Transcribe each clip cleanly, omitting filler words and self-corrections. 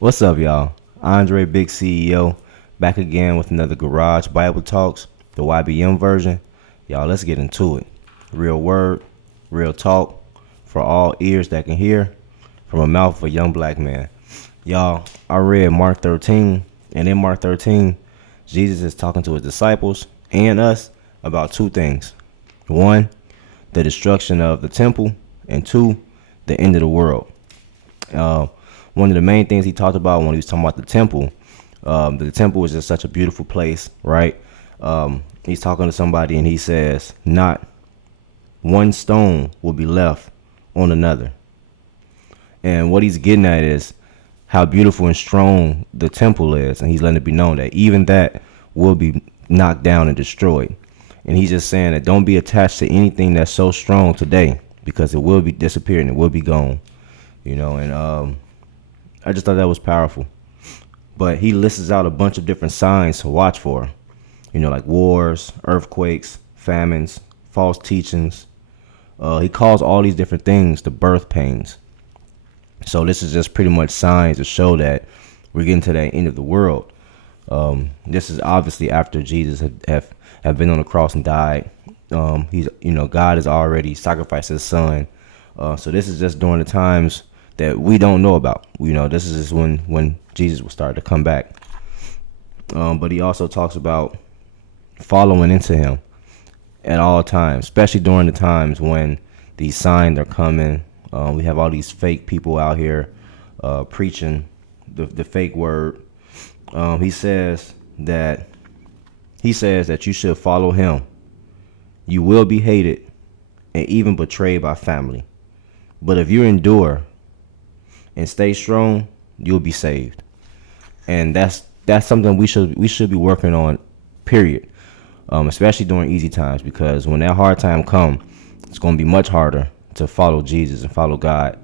What's up, y'all? Andre, Big CEO, back again with another Garage Bible Talks, the YBM version. Y'all, let's get into it. Real word, real talk, for all ears that can hear, from a mouth of a young black man. Y'all, I read Mark 13, and in Mark 13, Jesus is talking to his disciples and us about two things. One, the destruction of the temple, and two, the end of the world. Uh, One of the main things he talked about when he was talking about the temple is just such a beautiful place, right? He's talking to somebody and he says, not one stone will be left on another. And what he's getting at is how beautiful and strong the temple is. And he's letting it be known that even that will be knocked down and destroyed. And he's just saying that don't be attached to anything that's so strong today because it will be disappearing, it will be gone. And I just thought that was powerful. But he lists out a bunch of different signs to watch for, like wars, earthquakes, famines, false teachings. He calls all these different things the birth pains. So this is just pretty much signs to show that we're getting to that end of the world. This is obviously after Jesus have been on the cross and died. God has already sacrificed his son. So this is just during the times that we don't know about. This is just when Jesus will start to come back. But he also talks about following into him at all times, especially during the times when these signs are coming. We have all these fake people out here preaching the fake word. He says that you should follow him. You will be hated and even betrayed by family. But if you endure and stay strong, you'll be saved. And that's something we should be working on, period. Especially during easy times, because when that hard time come, it's going to be much harder to follow Jesus and follow God.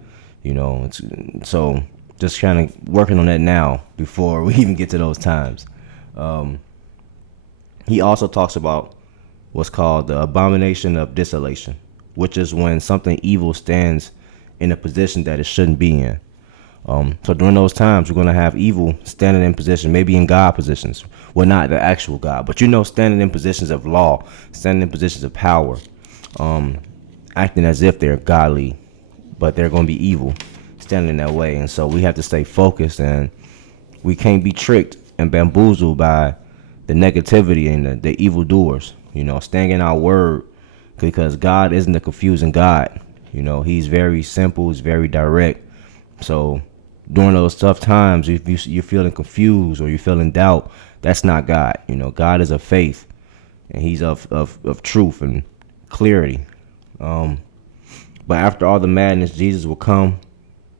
So just kind of working on that now before we even get to those times. He also talks about what's called the abomination of desolation, which is when something evil stands in a position that it shouldn't be in. So during those times, we're going to have evil standing in position, maybe in God positions. Well, not the actual God, but standing in positions of law, standing in positions of power, acting as if they're godly, but they're going to be evil, standing in that way. And so we have to stay focused, and we can't be tricked and bamboozled by the negativity and the evildoers. Staying in our word, because God isn't a confusing God. He's very simple, he's very direct. So during those tough times, if you're feeling confused or you're feeling doubt, that's not God. God is of faith, and he's of truth and clarity. But after all the madness, Jesus will come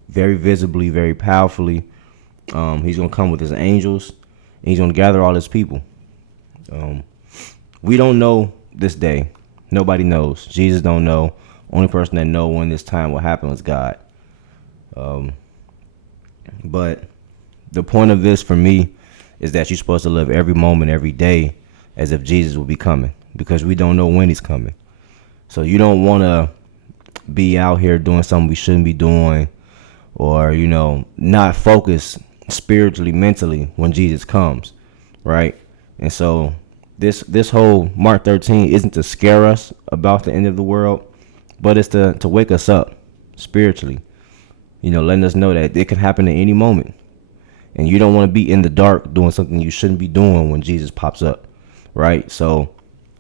very visibly, very powerfully. He's going to come with his angels, and he's going to gather all his people. We don't know this day. Nobody knows. Jesus don't know. Only person that know when this time will happen is God. But the point of this for me is that you're supposed to live every moment, every day as if Jesus will be coming, because we don't know when he's coming. So you don't want to be out here doing something we shouldn't be doing, or, not focus spiritually, mentally when Jesus comes, right? And so this whole Mark 13 isn't to scare us about the end of the world, but it's to wake us up spiritually. Letting us know that it can happen at any moment. And you don't want to be in the dark doing something you shouldn't be doing when Jesus pops up, right? So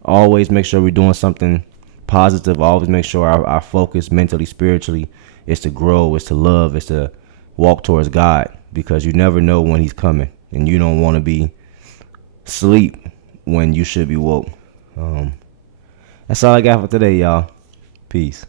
always make sure we're doing something positive. Always make sure our focus mentally, spiritually is to grow, is to love, is to walk towards God, because you never know when he's coming. And you don't want to be asleep when you should be woke. That's all I got for today, y'all. Peace.